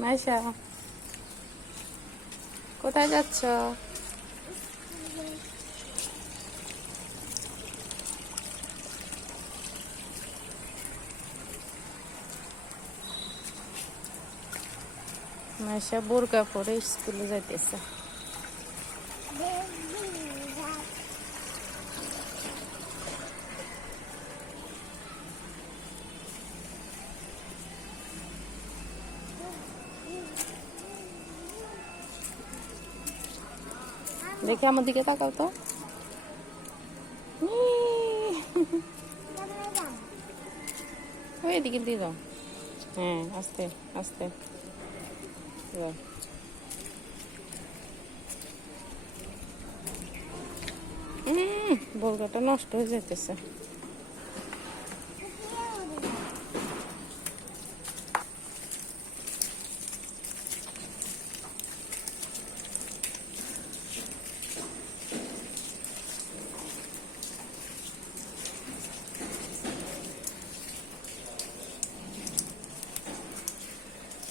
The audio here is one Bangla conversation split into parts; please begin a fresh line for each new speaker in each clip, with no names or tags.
মাইশা কোথায় যাচ্ছ? মাইশা বোরকা পরে স্কুলে যাইতেছে। দেখে আমার দিকে তাকাও তো। এদিকে দিয়ে দাও। হ্যাঁ আস্তে আস্তে। উম, নষ্ট হয়ে যেতেছে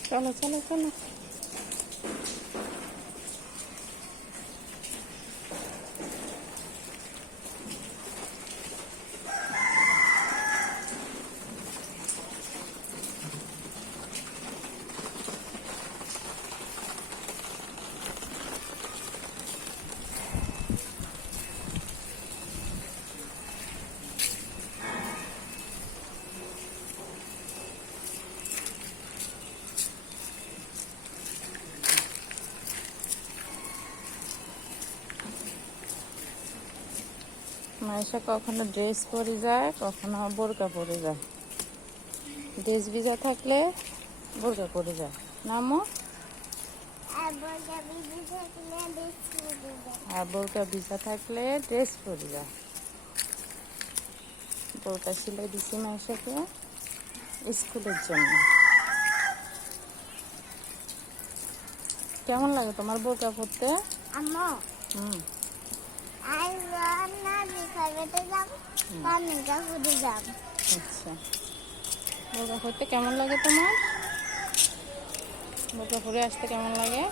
চলো চলো চলো মাইশা কখনো ড্রেস পরে যায় কখনো বোরকা পরে যায়। ড্রেস ভিজা থাকলে বোরকা পরে যায়। নামো আর বোরকা ভিজা থাকলে ড্রেস পরে যায়। বোরকা সিলাই দিছি মাইশাকে স্কুলের জন্য। কেমন লাগে তোমার বোরকা পরতে? হুম। আচ্ছা। বোরকা পরতে কেমন লাগে তোমার? বোরকা ঘুরে আসতে কেমন লাগে?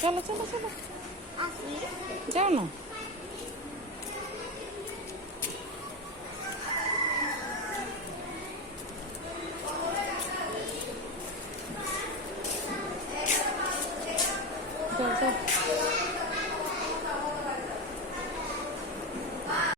চলো চলো চলো। যাও না। যাও যাও।